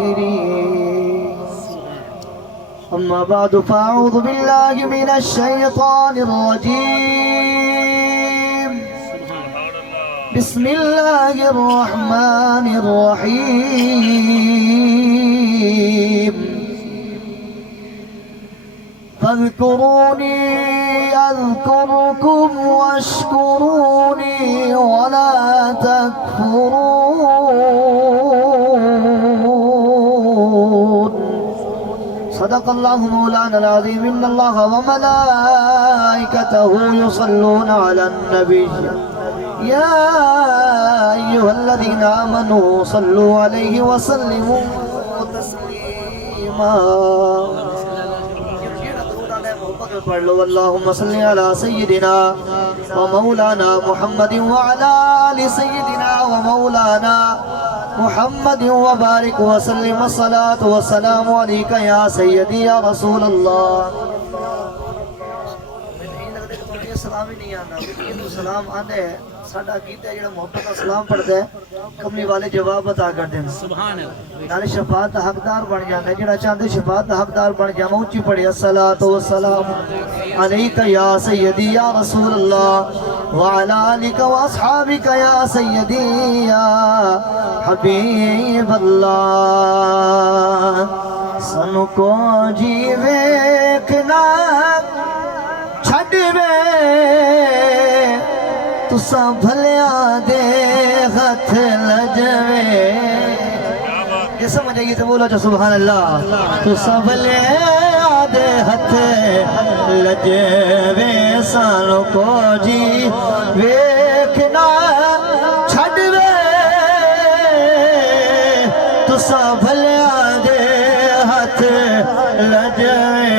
الظاهرين أما بعد فأعوذ بالله من الشيطان الرجيم بسم الله الرحمن الرحيم فاذكروني أذكركم واشكروني ولا تكفرون صدق الله مولانا العظيم إن الله وملائكته يصلون على النبي يا أيها الذين آمنوا صلوا عليه وسلموا تسليما پڑھ لو اللہم صلی علی سیدنا ومولانا محمد وعلا آل سیدنا ومولانا محمد وبارک وسلم الصلاة والسلام علیکہ یا سیدی یا رسول اللہ سلام ہی نہیں آنا سلام آنے ساڑھا کیتا ہے جڑا محبت کا سلام پڑھتا ہے کملی والے جواب عطا کر دیں سبحان اللہ نالے شفاعت حقدار بن جانا ہے جڑا چاہتے شفاعت حقدار بن جانا اونچی پڑھے الصلاة والسلام علیکہ یا سیدی یا رسول اللہ وعلا آلک واصحابک یا سیدی یا حبیب اللہ سنو کو جی ویکھنا چھڑ وے تسا بھلیاں دے ہتھ لجوے یہ سمجھے گی تو بولا جو سبحان اللہ تسا بھلیاں دے ہتھ لجوے سانو کو جی ویکھنا چھڑ وے تسا بھلیاں دے ہتھ لجوے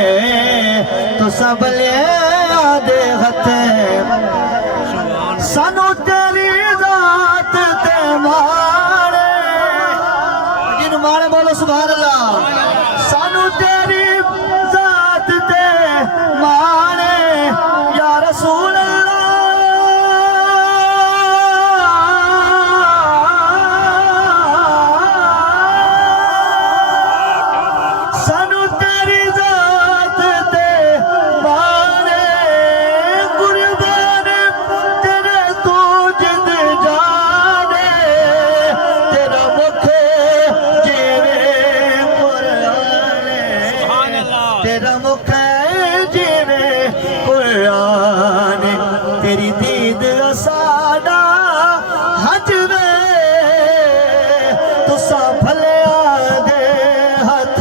تسا بھلیاں دے ہتھ سانو تیری ذات تے مارے جن مارے بولو سبحان اللہ سانو تیری ذات تے مارے یا رسول تیرا مکھ جیوے قرآن تیری دید ساڑا حجوے تسا بھلیاں دے ہتھ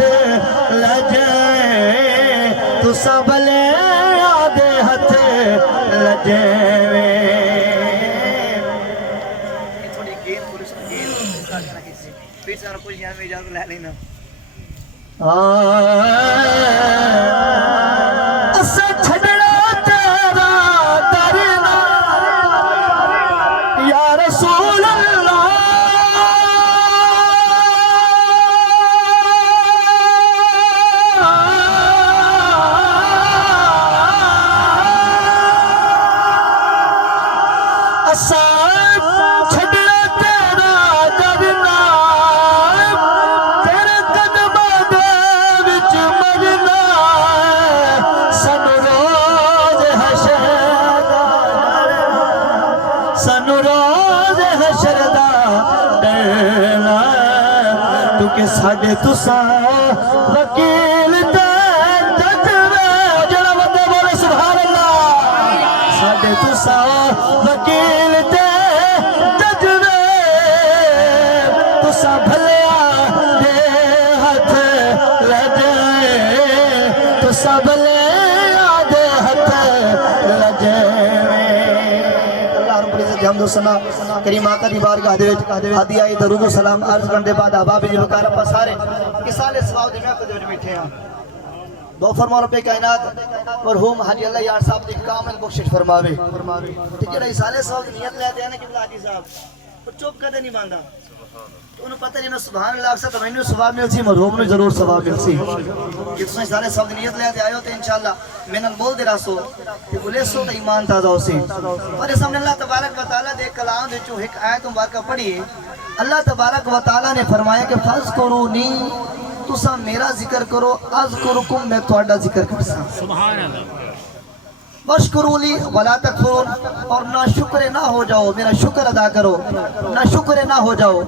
لجوے تسا بھلیاں دے ہتھ لجوے تھوڑی گیند پولیس گیند پھر سارا کچھ یہاں میں اجازت لے لینا اسا چھڑنا تیرا درنا یا رسول اللہ اسا چھڑنا تیرا درنا سانو روز حشر دا ڈرنا کیونکہ ساڈے تساں وکیل تے ججوے جڑا بندے بولے سبحان اللہ ساڈے تساں وکیل تے ججوے تساں بھلیاں دے ہتھ لجوے تساں بھلیاں دے ہتھ لجوے حمد و ثنا کریم آقا دی بارگاہ دے وچ ہدیہ درود و سلام عرض کرن دے بعد احباب جی وقار اپا سارے کسال ثواب دے محفل دے وچ بیٹھے ہیں دو فرما رب کائنات مرحوم حاجی اللہ یار صاحب دی کامل بخشش فرماوے تے جڑا اسالے ثواب دی نیت لے دے نا قبلہ حاجی صاحب وہ چپ کدے نہیں ماندا تو انہوں پتہ نہیں میں سبحان اللہ اکثر تو میں نے ثواب مل سی مرحوم نے ضرور ثواب مل سی کہ تسیں سارے سب نیت لے آتے آئے ہوتے انشاءاللہ میں نال بول دے رہا سو کہ بولے سو تو ایمان تازہ ہو سی اور اس ہم نے اللہ تبارک و تعالیٰ دے کلام دے جو ایک آیت مبارکہ پڑھی اللہ تبارک و تعالیٰ نے فرمایا کہ فَاذْكُرُونِی تُسا میرا ذکر کرو اذکرکم میں تھوڑا ذکر کرسا سبحان اللہ وَاشْكُرُوا لِي وَلَا تَكْفُرُونَ اور نہ شکر نہ ہو جاؤ میرا شکر ادا کرو نہ شکر نہ ہو جاؤ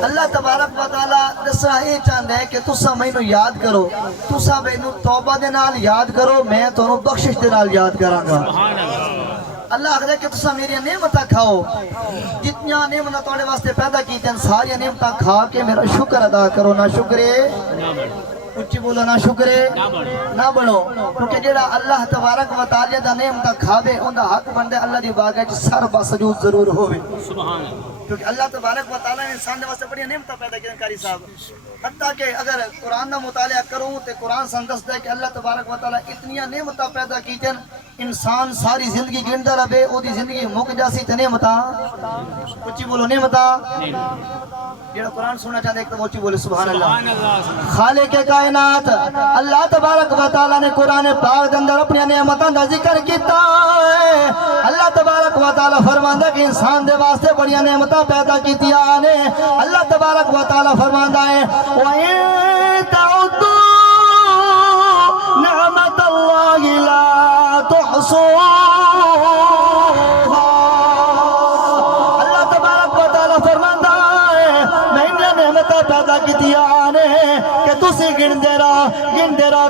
اللہ تبارک و تعالیٰ دسنا یہ چاہتا ہے کہ تسا مینوں یاد کرو تسا مینوں توبہ دے نال یاد کرو میں تانوں بخشش دے نال یاد کراں گا سبحان اللہ اللہ آخر ہے کہ تسا میری نعمتاں کھاؤ جتنیاں نعمتاں تواڈے واسطے پیدا کیتیں ساری نعمتاں کھا کے میرا شکر ادا کرو نہ شکرے اچھی بولو نہ شکرے نہ بنو کیونکہ جڑا اللہ تبارک و تعالی دا نعمتاں کھاوے اوندا حق بندے اللہ دی بارگاہ وچ سر بسجود ضرور ہوے سبحان اللہ کیونکہ اللہ تبارک و تعالی نے انسان دے واسطے بڑی نعمتاں پیدا کیتیں قاری صاحب حتیٰ کہ اگر قرآن دا مطالعہ کروں تے قرآن سن دسدا ہے کہ اللہ تبارک و تعالی اتنی نعمتاں پیدا کیتیں انسان ساری زندگی گندا رہے او دی زندگی مک جاسی تے نعمتاں اچھی بولو نعمتاں جڑا قرآن سننا چاہتے ایک تو اچھی بولے سبحان اللہ خالق کائنات اللہ تبارک و تعالی نے قرآن پاک دے اندر اپنی نعمتاں دا ذکر کیتا ہے اللہ تبارک و تعالی فرماندا کہ انسان دے واسطے بڑی نعمتاں پیدا کیتیاں نے اللہ تبارک و تعالی فرماندا ہے وَإِن تَعُدُّوا نِعْمَتَ اللَّهِ لَا تُحْصُوهَا اللہ تبارک و تعالی فرماندا ہے میں نے نعمتاں پیدا کیتیاں نے کہ تسی گندے رہو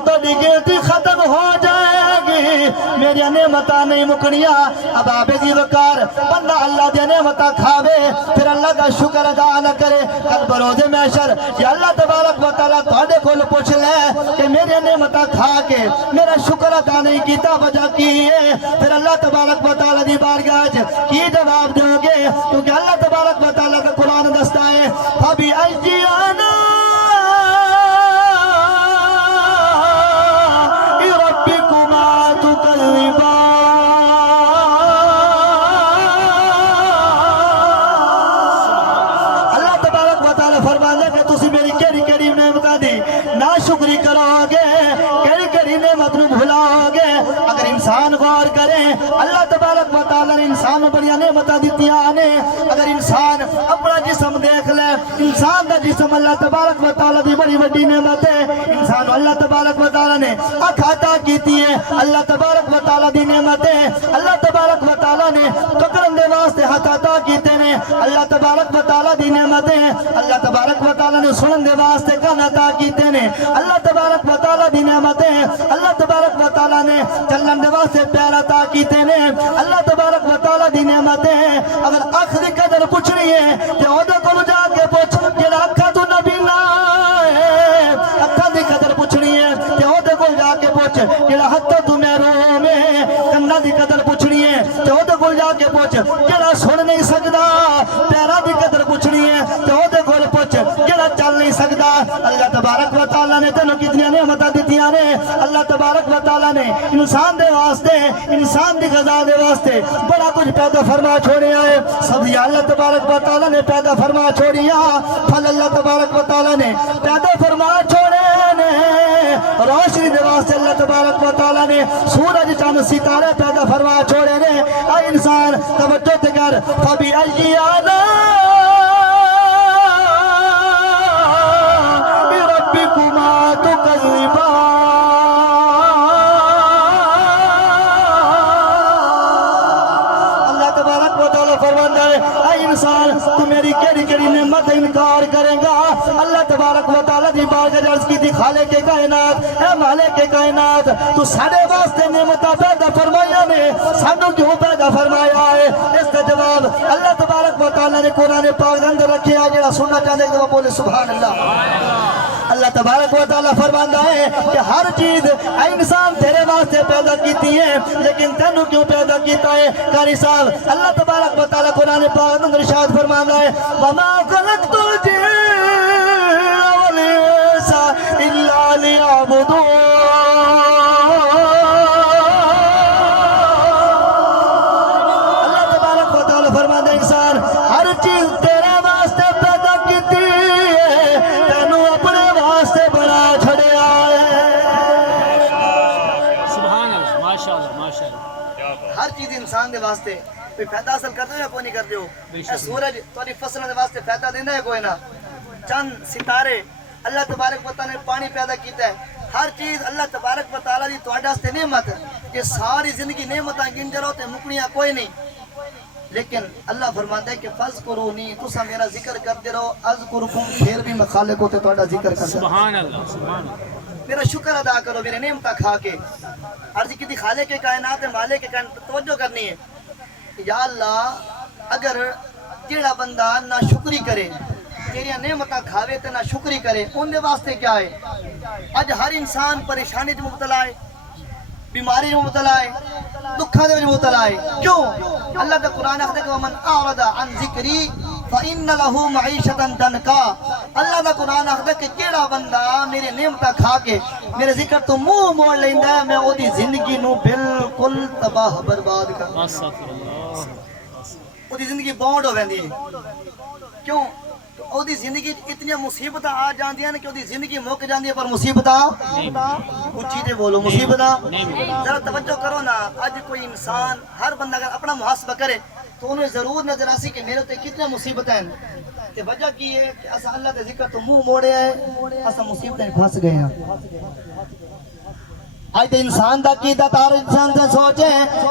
تو دی گنتی ختم ہو جائے گی میری نعمتاں نہیں مکنیاں اب آپ جی وقار بندہ اللہ دی نعمتاں کھاوے پھر اللہ کا شکر ادا نہ کرے کل بروز محشر یا اللہ تبارک و تعالیٰ تواڈے کول پوچھ لے کہ میری نعمتاں کھا کے میرا شکر ادا نہیں کیتا وجہ کی ہے پھر اللہ تبارک و تعالیٰ دی بارگاہ وچ کی جواب دو گے کیونکہ اللہ تبارک و تعالیٰ کا قرآن دستا ہے فَبِأَيِّ آلَاءِ رَبِّكُمَا تُكَذِّبَانِ اللہ تبارک و تعالیٰ فرماتا کہ تسی میری کیڑی کیڑی نعمتاں دی ناشکری کرو گے کیڑی کیڑی نعمت نوں بھلاؤ گے اگر انسان غور کرے اللہ تبارک و تعالیٰ نے انسان نوں بڑی نعمتاں دتیاں نے اگر انسان اپنا جسم دیکھ لے انسان دا جسم اللہ تبارک و تعالیٰ دی بڑی بڑی نعمت ہے انسان اللہ تبارک و تعالیٰ نے اکھ عطا کیتی ہے اللہ تبارک و تعالیٰ دی نعمت ہے اللہ تبارک و تعالیٰ نے پکڑن دے واسطے ہاتھ عطا کیتے نے اللہ تبارک و تعالیٰ دی نعمت ہے اللہ تبارک و تعالیٰ نے سنن دے واسطے کان عطا کیتے نے اللہ تبارک و تعالیٰ دی نعمت ہے اللہ تبارک و تعالیٰ نے چلن دے واسطے پیر عطا کیتے نے اللہ تبارک و تعالیٰ دی نعمت ہے اگر اکھ دی قدر پوچھنی ہے تے اودے کول جا کے پوچھ جڑا اکھاں تو نبی نہ ہے اکھاں دی قدر پوچھنی ہے تے اودے کول جا کے پوچھ جڑا ہتھ تو محروم ہے کناں دی قدر پوچھنی ہے تے اودے کول جا کے پوچھ جڑا سن نہیں سکدا پیراں دی قدر پوچھنی ہے تے اودے کول پوچھ جڑا چل نہیں سکدا اللہ تبارک و تعالیٰ نے تینوں کتنی نعمتاں دتیاں نے اللہ تبارک و تعالیٰ نے انسان دے واسطے انسان دی غذا دے واسطے بڑا کچھ پیدا فرما چھوڑیا ہے سبھی اللہ تبارک و تعالیٰ نے پیدا فرما چھوڑیا پھل اللہ تبارک و تعالیٰ نے پیدا فرما چھوڑے نے روشنی دے واسطے اللہ تبارک و تعالیٰ نے سورج چاند ستارے پیدا فرما چھوڑے نے اے انسان توجہ تے کر فَبِأَيِّ آلَاءِ رَبِّكُمَا تُكَذِّبَانِ اللہ تبارک و تعالیٰ فرماتا ہے اے انسان تو میری کیڑی کیڑی نعمت انکار کرے گا اللہ تبارک و تعالیٰ دی بارگاہ عرض کی تھی خالق کائنات اے مالک کائنات تو سارے واسطے نعمتاں پیدا فرمایا نے سانوں کیوں پیدا فرمایا ہے اس کا جواب اللہ تبارک و تعالیٰ نے قرآن پاک اندر رکھیا ہے جڑا سننا چاہتے ہیں کہ وہ بولے سبحان اللہ اللہ تبارک و تعالیٰ فرماتا ہے کہ ہر چیز اے انسان تیرے واسطے پیدا کیتی ہے لیکن تینوں کیوں پیدا کیتا ہے قاری صاحب اللہ تبارک و تعالیٰ قرآن پاک اندر ارشاد فرماتا ہے وَمَا خَلَقْتُ الْجِنَّ وَالْإِنسَ إِلَّا لِيَعْبُدُونِ اللہ تبارک و تعالیٰ فرماتا ہے انسان ہر چیز تیرے واسطے پیدا کیتی انسان دے واسطے کوئی فائدہ حاصل کرتے ہو یا کوئی نہیں کرتے ہو؟ اے سورج تاری فصلوں دے واسطے فائدہ دینا ہے کوئی نہ؟ چند ستارے اللہ تبارک و تعالیٰ نے پانی پیدا کیتا ہے، ہر چیز اللہ تبارک و تعالیٰ دی تواڈے واسطے نعمت ہے۔ یہ ساری زندگی نعمتاں گنجے رہو تے مکڑیاں کوئی نہیں، لیکن اللہ فرماتا ہے کہ فذکرونی، تسا میرا ذکر کرتے رہو، اذکرکم، پھر بھی میں خالق ہوتے تواڈا ذکر کرتا۔ سبحان اللہ، سبحان اللہ، میرا شکر ادا کرو میرے نعمتاں کھا کے۔ عرض کی تھی خالق کے کائنات ہے، مالک کے کائنات، توجہ کرنی ہے یا اللہ اگر جیڑا بندہ نہ شکری کرے، تیریاں نعمتاں کھاوے تے نہ شکری کرے، ان دے واسطے کیا ہے؟ اج ہر انسان پریشانی میں مبتلا ہے، بیماری میں مبتلا ہے، دکھاں دے مبتلا ہے، کیوں؟ اللہ کا قرآن آخر کہ ومن اعرض عن ذکری فإن له معیشتا ضنکا۔ اللہ کا قرآن آخر کہ کیڑا بندہ میرے نعمتاں کھا کے میرے ذکر تو منہ موڑ لیندا ہے، میں او دی زندگی نو بالکل تباہ برباد کر دوں، او دی زندگی بونڈ ہو ویندی ہے۔ کیوں؟ او دی زندگی اتنی مصیبتاں آ جاندیاں نے کہ او دی زندگی مک جاندی ہے، پر مصیبتاں اچھی تے بولو، مصیبتاں ذرا توجہ کرو نا۔ اج کوئی انسان، ہر بندہ اگر اپنا محاسبہ کرے تو انہیں ضرور نظر آسی کہ میرے تے کتنے مصیبتیں ہیں، تے وجہ کی ہے کہ اسا اللہ دے ذکر تو منہ موڑے ہے، اسا مصیبتیں پھنس گئے ہیں۔ آج انسان دا کی دار انسان دا سوچے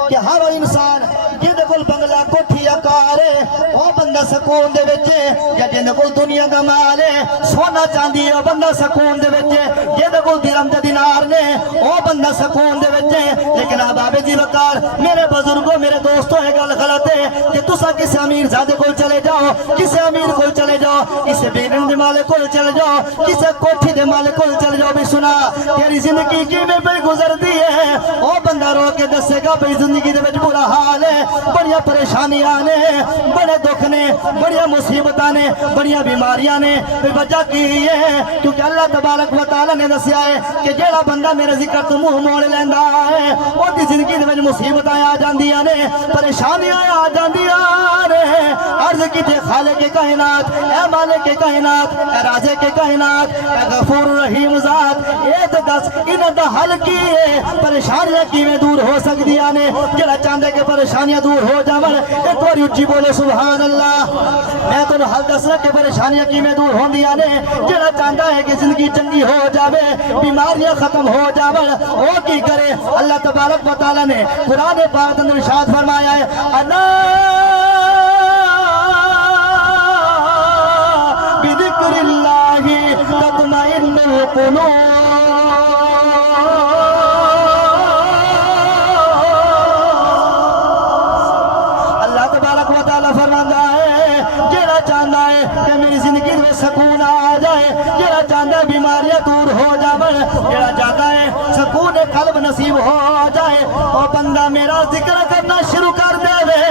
کہ ہر انسان جن کول بنگلہ کوٹھی کار ہے وہ بندہ سکون دے وچے، یا جن کول دنیا دا مال ہے سونا چاندی ہے وہ بندہ سکون دے وچے، جن کول درہم تے دینار نے وہ بندہ سکون دے وچے۔ لیکن احباب جی وقار، میرے بزرگوں، میرے دوستوں، یہ گل غلط ہے کہ تسا کسی امیر زادے کول چلے جاؤ، کسی امیر کول چلے جاؤ، کسی بیگم دے مالک کول چلے جاؤ، کسی کوٹھی دے مالک کول چلے جاؤ، بھی سنا تیری زندگی کیویں پئی گزر دی ہے، وہ بندہ رو کے دسے گا بھئی زندگی دے وچ برا حال ہے، بڑیاں پریشانیاں نے، بڑے دکھ نے، بڑیاں مصیبتاں نے، بڑیاں بیماریاں نے۔ وجہ کی ہے؟ کیونکہ اللہ تبارک و تعالیٰ نے دسیا ہے کہ جیڑا بندہ میرے ذکر تو منہ موڑ لیندا ہے او دی زندگی دے وچ مصیبتاں آ جاندیاں نے، پریشانیاں آ جاندیاں نے۔ عرض کیتے خالق کے کائنات، اے مالک کے کائنات، اے رازق کے کائنات، اے غفور رحیم ذات، اے تے دس انہاں دا حل کی ہے؟ پریشانیاں کیویں دور ہو سکدیاں نے؟ جڑا چاہندا کہ پریشانیاں دور ہو جاون ایک بار اچھی بولے سبحان اللہ۔ میں تانوں حل دسنا کہ پریشانیاں کیویں دور ہوندیاں نے۔ جڑا چاہندا ہے کہ زندگی چنگی ہو جاوے، بیماریاں ختم ہو جاون، او کی کرے؟ اللہ تبارک و تعالیٰ نے قرآن پاک اندر ارشاد فرمایا ہے انا بذکر اللہ تطمئن القلوب۔ فرماتا ہے جڑا چاہتا ہے کہ میری زندگی میں سکون آ جائے، جڑا چاہتا ہے بیماریاں دور ہو جائے، جڑا چاہتا ہے سکون قلب نصیب ہو جائے، وہ بندہ میرا ذکر کرنا شروع کر دے،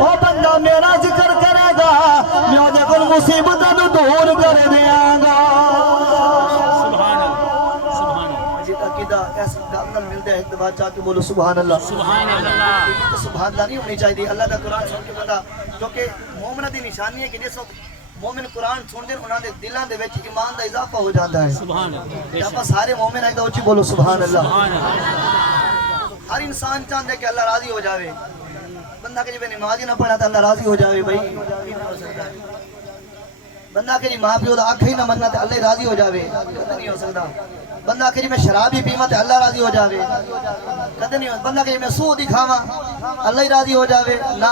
وہ بندہ میرا ذکر کرے گا، میں وہ دیکھو مصیبتوں دور کر دیا گا۔ ایسا گل ملتا ہے ایک دفعہ چاہ کے بولو سبحان اللہ۔ سبحان اللہ، سبحان اللہ نہیں ہونی چاہیے۔ اللہ کا قرآن سن کے بندہ، کیونکہ مومنہ دی نشانی ہے کہ جس وقت مومن قرآن سن دے انہاں دے دلاں دے وچ ایمان دا اضافہ ہو جاتا ہے۔ سبحان اللہ، آپ سارے مومن ایک اونچی بولو سبحان اللہ۔ سبحان اللہ۔ ہر انسان چاہتا ہے کہ اللہ راضی ہو جاوے، بندہ کہ جب نماز ہی نہ پڑھا تو اللہ راضی ہو جاوے، بھائی بندہ کہ جی ماں پیو دا آنکھ ہی نہ مننا تو اللہ راضی ہو جاوے، کدے نہیں ہو سکتا۔ بندہ کہ جی میں شراب ہی پیواں تو اللہ راضی ہو جاوے، کدے نہیں ہو۔ بندہ کہ جی میں سود ہی کھاواں اللہ ہی راضی ہو جاوے، نہ۔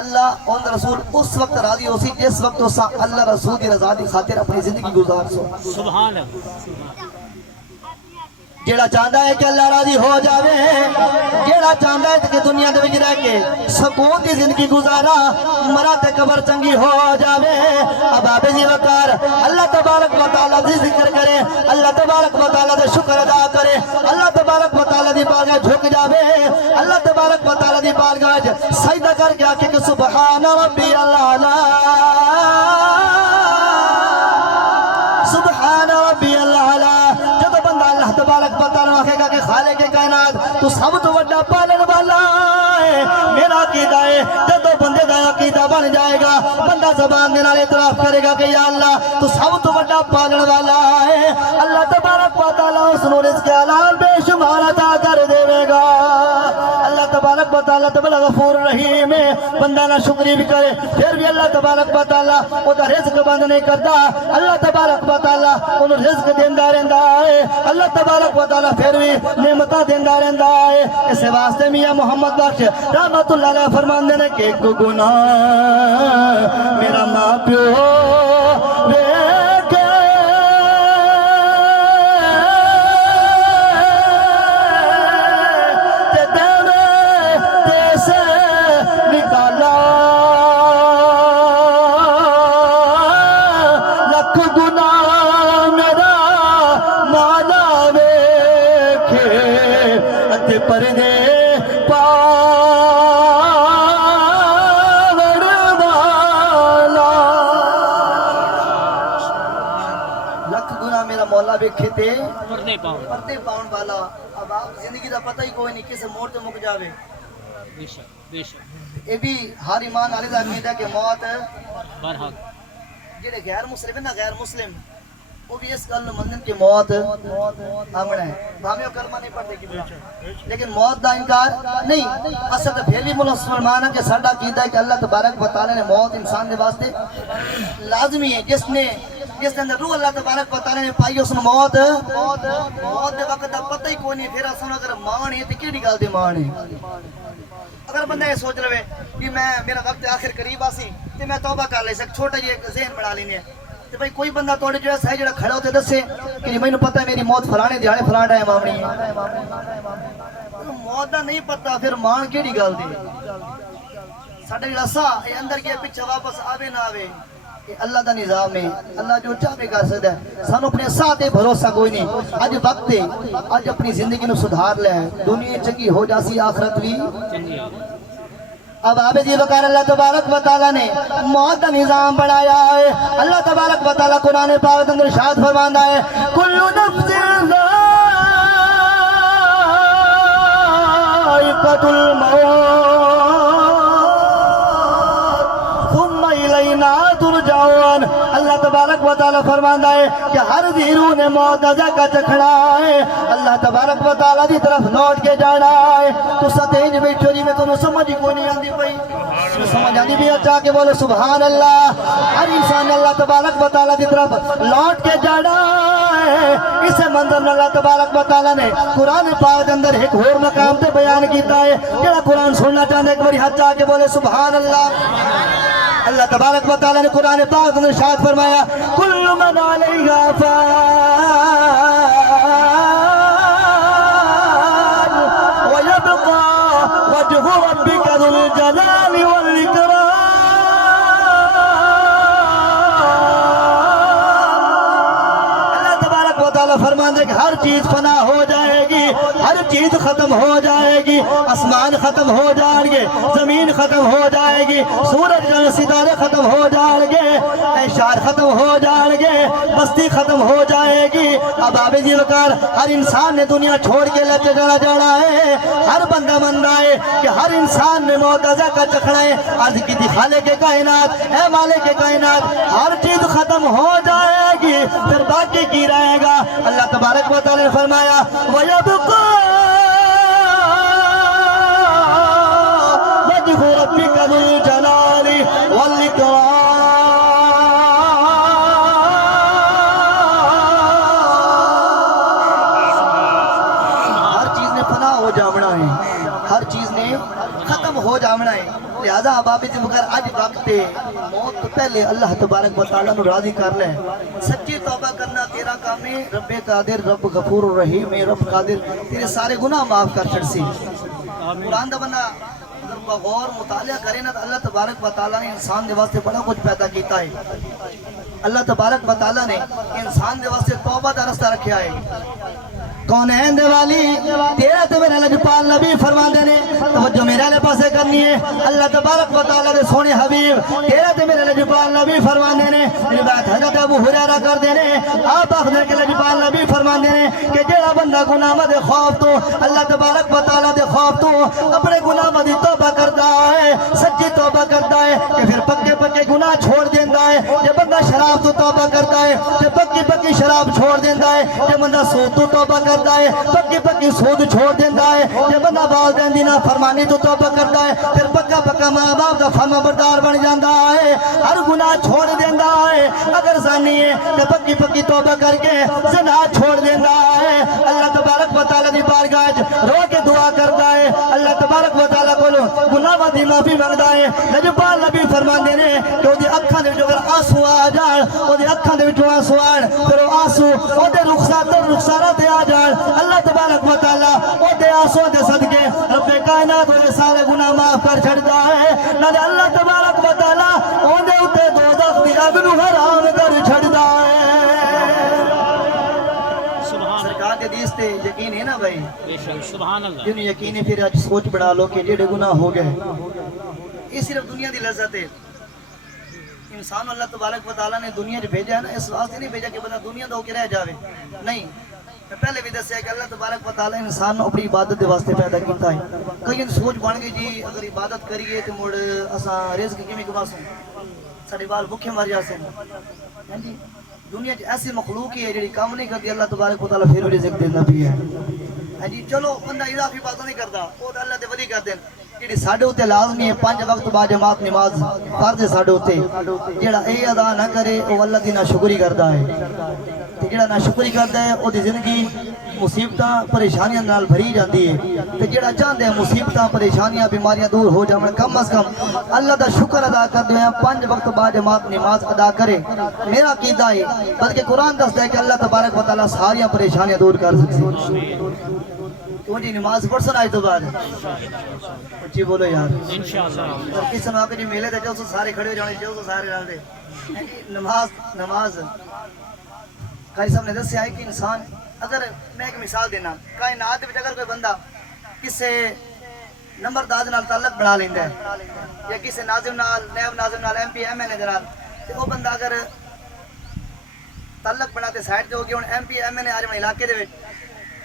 اللہ اور رسول اس وقت راضی ہو سی جس وقت اسا اللہ رسول کی رضا دی خاطر اپنی زندگی گزار سو۔ سبحان اللہ۔ جیڑا چاہتا ہے کہ اللہ راضی ہو جاوے، جیڑا چاہتا ہے کہ دنیا دے وچ رہ کے سکون دی زندگی گزارا، مرا تے قبر چنگی ہو جاوے۔ اب آپ جی وقار اللہ تبارک و تعالیٰ دی ذکر کرے، اللہ تبارک و تعالیٰ دے شکر ادا کرے، اللہ تبارک و تعالیٰ دی بارگاہ جھک جاوے، اللہ تبارک و تعالیٰ دی بارگاہ سجدہ کر کے آکے کہ سبحان ربی الاعلی، سبحان ربی الاعلی۔ جب بندہ اللہ تبارک و تعالیٰ آکھے گا کہ خالق کائنات تو سب تو بڑا پالن والا ہے، میرا عقیدہ ہے جب بندے دا عقیدہ بن جائے گا، بندہ زبان دے نال اعتراف کرے گا کہ یا اللہ تو سب تو تو بڑا پالن والا ہے اللہ تبارک و تعالی اس نو رزق حلال بے شمار عطا کر دے گا اللہ تبارک و تعالی تو بڑا غفور رحیم ہے بندہ نہ شکری بھی کرے پھر بھی اللہ تبارک و تعالی او دا رزق بند نہیں کرتا اللہ تبارک و تعالی انہوں رزق دیندا رہندا ہے اللہ تبارک و تعالی پھر بھی نعمتاں دیندا رہندا ہے اس واسطے میاں محمد بخش رحمت اللہ علیہ فرماندے نے کہ ایک گناہ میرا ماں پیو ویکھے تے دیوے تے سے نکالا لکھ گناہ میرا مالا ویکھے اتے پردے مولا ویکھے تے پردے پاؤن والا اب آپ زندگی دا پتہ ہی کوئی نہیں کس موت تے مک جاوے بے شک بے شک یہ بھی ہر ایمان والے دا عقیدہ کہ موت برحق جڑے غیر مسلم ہیں نا غیر مسلم وہ بھی اس گل منن کہ موت آمنا ہے بھاویں وہ کلمہ نہیں پڑھتے کہ لیکن موت دا انکار نہیں اصل تے پھر بھی مسلمان ہے کہ ساڈا عقیدہ ہے کہ اللہ تبارک و تعالی نے موت انسان دے واسطے لازمی ہے جس اندر روح اللہ تبارک و تعالی نے پائی اس نے موت دے وقت دا پتہ ہی کوئی نہیں پھر اساں اگر مان ہے تے کیڑی گل دی مان ہے اگر بندہ یہ سوچ لوے کہ میرا وقت آخر قریب آسی تے میں توبہ کر لے سک چھوٹا جی ذہن بنا لینے تے بھائی کوئی بندہ توڑے جو ہے جڑا کھڑا ہوتے دسے کہ میں نے پتہ ہے میری موت فلانے دیہاڑے فلاں ٹائم آونی ہے موت دا نہیں پتہ پھر مان کیڑی گل دی ساڈا جڑا سا اے اندر گیا پیچھے واپس آوے نہ آوے اللہ دا نظام ہے اللہ جو چاہے کر سکتا ہے سانو اپنے ساتھ بھروسہ کوئی نہیں اج وقت ہے اج اپنی زندگی نو سدھار لے دنیا چنگی ہو جاسی آخرت بھی اب آپ جی وقار اللہ تبارک و تعالی نے موت کا نظام بنایا ہے اللہ تبارک و تعالی قرآن پاک اندر ارشاد فرماندا ہے کل نفس ذائقۃ الموت ثم الینا ترجعون اللہ تبارک و تعالی فرماندا ہے کہ ہر روح نے موت کا ذائقہ چکھنا ہے اللہ تبارک و تعالی دی طرف لوٹ کے جانا ہے تو ستینج بیٹھو جی میں تو سمجھ کوئی نہیں آندی پئی سمجھ آندی بھی اچھا کہ بولو سبحان اللہ ہر انسان اللہ تبارک و تعالی دی طرف لوٹ کے جانا ہے اس منظر میں اللہ تبارک و تعالی نے قرآن پاک کے اندر ایک اور مقام تے بیان کیتا ہے جڑا قرآن سننا چاہتے ایک باری ہاتھ چاہ کے بولے سبحان اللہ اللہ تبارک و تعالی نے قرآن پاک میں ارشاد فرمایا کل من علیہا فان ویبقى وجه ربك ذو الجلال والإكرام اللہ تبارک و تعالی فرماتے کہ ہر چیز فنا ہو جائے گی ہر چیز ختم ہو جائے گی آسمان ختم ہو جائیں گے زمین ختم ہو جائے گی سورج ستارے ختم ہو جائیں گے اشار ختم ہو جائیں گے بستی ختم ہو جائے گی اب آپ جی وقار ہر انسان نے دنیا چھوڑ کے لے کے جانا ہے ہر بندہ مندہ ہے کہ ہر انسان نے موت کا ذائقہ چکھنا ہے عرض کی تھی خالق کے کائنات اے مالک کے کائنات ہر چیز ختم ہو جائے گی پھر باقی کی رہے گا اللہ تبارک و تعالی نے فرمایا وَيَبْقَى وَجْهُ رَبِّكَ ذُو الْجَلَالِ وَالْإِكْرَامِ ہر چیز نے فنا ہو جاونا ہے ہر چیز نے ختم ہو جاونا ہے لہذا اب جی مگر اج وقت موت تو پہلے اللہ تبارک و تعالیٰ نو راضی کر لے سچی توبہ کرنا تیرا کام ہے رب قادر رب غفور الرحیم رب قادر تیرے سارے گناہ معاف کر چھڑ سی قرآن دا بندہ اگر غور مطالعہ کرے نا تو اللہ تبارک و تعالیٰ نے انسان دے واسطے بڑا کچھ پیدا کیتا ہے اللہ تبارک و تعالیٰ نے انسان دے واسطے توبہ دا رستہ رکھیا ہے کونین دے والی تیرا تے میرے لجپال نبی فرمان دینے توجہ میرے لے پاسے کرنی ہے اللہ تبارک و تعالیٰ دے سونے حبیب تیرا تے میرے لجپال نبی فرمان دینے روایت حضرت ابو ہریرہ کر دینے آپ اخدر کے لجپال نبی فرمان دینے کہ جیڑا بندہ گناہ دے خوف تو اللہ تبارک و تعالیٰ دے خوف تو اپنے گناہ دی توبہ کرتا ہے سچی توبہ کرتا ہے کہ پھر پکے پکے گناہ چھوڑ دیتا ہے. جب بندہ شراب تو توبہ کرتا ہے تے پکی پکی شراب چھوڑ دیتا ہے. جب بندہ سود تو توبہ کرتا ہے پکی پکی سود چھوڑ دیتا ہے. جب بندہ والدین دی نافرمانی تو توبہ کرتا ہے پھر پکا پکا ماں باپ دا فرما بردار بن جاتا ہے. ہر گناہ چھوڑ دیتا ہے. اگر زانی ہے تے پکی پکی توبہ کر کے زنا چھوڑ دیتا ہے. اللہ تبارک و تعالی دی بارگاہ رو کے دعا کرتا ہے. اللہ تبارک و تعالی کولو گناہاں دی معافی منگدا ہے. لجپال نبی فرماندے نے کہ اودی اکھاں دے وچ اگر آنسو آ جان اودی اکھاں دے وچ آنسو آن پھر او آنسو اودے رخسارا تے آ جان. اللہ تبارک و تعالی اودے آنسو دے صدقے رب کائنات اودے سارے گناہ معاف کر چھڑدا ہے. نال اللہ تبارک و تعالی اودے اوتے دوزخ دی اگ نوں حرام کر چھڑدا ہے. سرکار دے حدیث تے یقین ہے نا بھائی؟ بے شک سبحان اللہ. جن یقین ہے پھر اج سوچ بڑھا لو کہ جڑے گناہ ہو گئے یہ صرف دنیا دی لذت ہے. انسان اللہ تبارک و تعالیٰ نے دنیا جو بھیجا ہے نا اس واسطے نہیں بھیجا کہ بندہ دنیا دا ہو کے رہ جاوے. نہیں، میں پہلے بھی دسیا کہ اللہ تبارک و تعالیٰ انسان اپنی عبادت دے واسطے پیدا کیتا ہے. کئی سوچ بن گئی جی اگر عبادت کریے تو مڑ اساں رزق کیویں کماسوں، ساڈے بال بھوکے مر جاسیں. ہاں جی، دنیا چ ایسی مخلوق ہی ہے جڑی کام نہیں کرتی اللہ تبارک و تعالیٰ پھر بھی رزق دیندا پئی ہے. ہاں جی، چلو بندہ اضافی باتیں نہیں کرتا وہ تو اللہ دے ولی کر دین. جڑی ساڈے اوتے لازمی ہے 5 وقت با جماعت نماز فرض ہے ساڈے اوتے. جڑا اے ادا نہ کرے او اللہ دی ناشکری کردا ہے. تے جڑا ناشکری کردا ہے او دی زندگی مصیبتاں پریشانیاں نال بھری جاندی ہے. تے جڑا چاہندا ہے مصیبتاں پریشانیاں بیماریاں دور ہو جاون کم از کم اللہ دا شکر ادا کردے ہیں 5 وقت با جماعت نماز ادا کرے. میرا عقیدہ ہے بلکہ قرآن دسدا ہے کہ اللہ تبارک و تعالیٰ ساری پریشانیاں دور کر سکتے. تو جی نماز پڑھ سن آج تو بعد جی بولو یار انشاءاللہ. کس نے آکے جی میلے تے جو سارے کھڑے ہو جانے جو سارے رل دے نماز قاری صاحب نے دسیا ہے کہ انسان اگر میں ایک مثال دینا کائنات وچ اگر کوئی بندہ کسے نمبر داز نال تعلق بنا لیندا ہے یا کسے ناظم نال نیب ناظم نال ایم پی ایم این اے دے نال تے او بندہ اگر تعلق بنا تے سائیڈ تے ہو گیا ہن ایم پی ایم این اے آ جاون علاقے دے وچ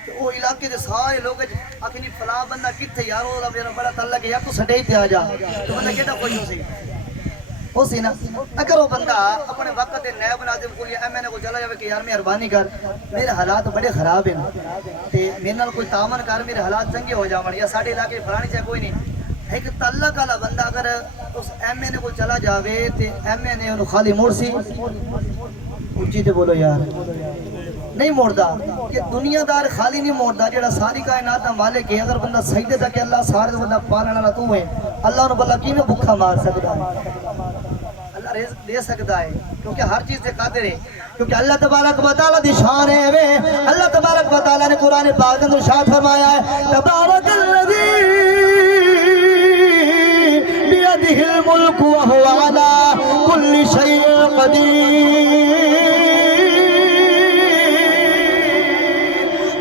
تے او علاقے دے سارے لوگ آکھے نہیں فلاں بندہ کتھے یار او میرا بڑا تعلق ہے یا تو سڈے تے آ جا تو بندہ کیڑا خوش ہو سی نا. اگر وہ بندہ اپنے وقت نیب ناظم کو یا ایم این اے کو چلا جائے کہ یار مہربانی کر میرے حالات بڑے خراب ہیں تے میرے نال کوئی تعاون کر میرے حالات چنگے ہو جاون یا ساڈے علاقے فلانی چاہے کوئی نہیں. ایک تعلق والا بندہ اگر اس ایم این اے کو چلا جاوے تے ایم این اے انہوں خالی موڑ سی اچھی تے بولو یار نہیں موڑدا. کہ دنیا دار خالی نہیں موڑدا جڑا ساری کائنات دا مالک ہے. اگر بندہ سجدے تک کہ اللہ سارے بندہ پالن والا تو ہے اللہ انہوں بھلا کیویں بھوکا مار سکدا ہے؟ اللہ رزق دے سکتا ہے کیونکہ ہر چیز سے قادر ہے. کیونکہ اللہ تبارک و تعالیٰ دی شان ہے وے. اللہ تبارک و تعالیٰ نے قرآن پاک کے اندر ارشاد فرمایا ہے تبارک الذی بیدہ الملک وہو علی کل شیء قدیر.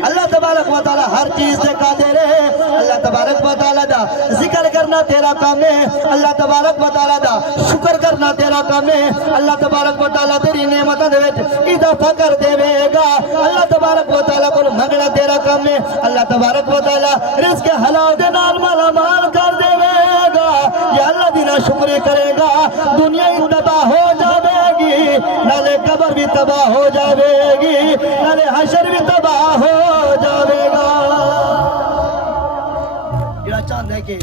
اللہ تبارک و تعالیٰ ہر چیز سے قادر ہے. اللہ تبارک و تعالیٰ دا ذکر کرنا تیرا کام ہے. اللہ تبارک و تعالیٰ دا شکر کرنا تیرا کام ہے. اللہ تبارک و تعالیٰ تیری نعمتوں دے وچ اضافہ کر دے گا. اللہ تبارک و تعالیٰ کو منگنا تیرا کام ہے. اللہ تبارک و تعالیٰ رزق حلال دے نال مالا مال کر دے گا. یا اللہ دی ناشکری کرے گا دنیا ہی تباہ ہو جاوے گی نالے قبر بھی تباہ ہو جاوے گی نالے حشر بھی تباہ ہو جاوے گا. جڑا چاہتا ہے کہ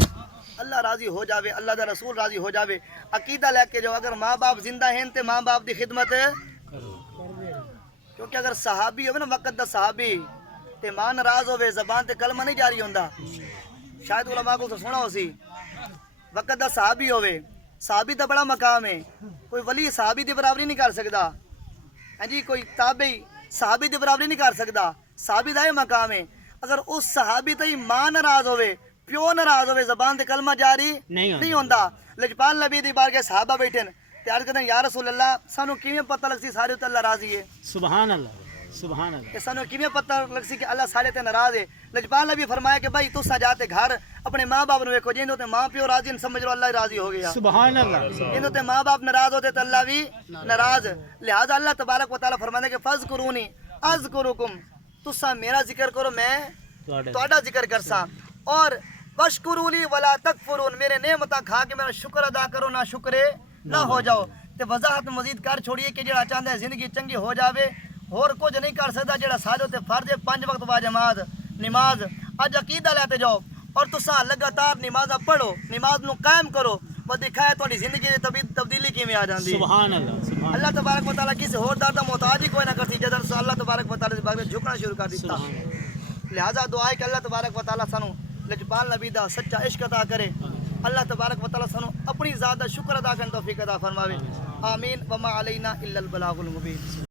اللہ راضی ہو جاوے اللہ دا رسول راضی ہو جاوے عقیدہ لے کے جو اگر ماں باپ زندہ ہیں تے ماں باپ دی خدمت کیونکہ اگر صحابی ہوئے نا وقت دا صحابی تے ماں ناراض ہوئے زبان تے کلمہ نہیں جاری ہوندا. شاید علماء کو تو سونا ہو سی وقت دا صحابی ہوئے صحابی دا بڑا مقام ہے. کوئی ولی صحابی دی برابری نہیں کر سکدا. ہاں جی کوئی تابعی صحابی دی برابری نہیں کر سکدا. صحابی دا یہ مقام ہے. اگر اس صحابی تے ماں ناراض ہوئے پیو ناراض ہوئے زبان تے کلمہ جاری نہیں ہوندا. لجپال نبی دی بارگاہ صحابہ بیٹھن تے عرض کرن یا رسول اللہ سانو کیویں پتہ لگسی سارے تے اللہ راضی ہے؟ سبحان اللہ سبحان اللہ. کہ سانو کیویں پتہ لگسی کہ اللہ سارے تے ناراض ہے؟ لجپال نبی فرمایا کہ بھائی تساں جاتے گھر اپنے ماں باپ نو ویکھو جیندے تے ماں پیو راضی سمجھ لو اللہ راضی ہو گیا. سبحان اللہ. جیندے تے ماں باپ ناراض ہوتے تے اللہ بھی ناراض. لہذا اللہ تبارک و تعالی فرماتے کہ فذکرونی اذکرکم تساں میرا ذکر کرو میں تہاڈا ذکر کرساں. اور وشکرولی ولا تکفرون، میرے نعمتاں کھا کے میرا شکر ادا کرو، نہ شکرے نہ ہو جاؤ۔ تے وضاحت مزید کر چھوڑیے کہ جڑا چاہندا ہے زندگی چنگی ہو جاوے اور کچھ نہیں کر سکتا، جڑا ساجو تے فرض ہے 5 وقت با جماعت نماز اج عقیدہ لیتے جاؤ اور تساں لگاتار نمازاں پڑھو، نماز نو قائم کرو، وہ دکھائے تہاڈی زندگی دی تبدیلی کیویں آ جاندی ہے۔ سبحان اللہ سبحان اللہ تبارک و تعالیٰ کسی اور دار دا محتاج ہی کوئی نہ کرتی، جدر سے اللہ تبارک و تعالیٰ دے بارے جھکنا شروع کر دیتا۔ لہذا دعا ہے کہ اللہ تبارک و تعالیٰ سانو لجپال نبی دا سچا عشق عطا کرے، اللہ تبارک و تعالیٰ سانو اپنی ذات دا شکر ادا کرنے توفیق عطا فرماوے، آمین۔ وما علینا الا البلاغ المبین۔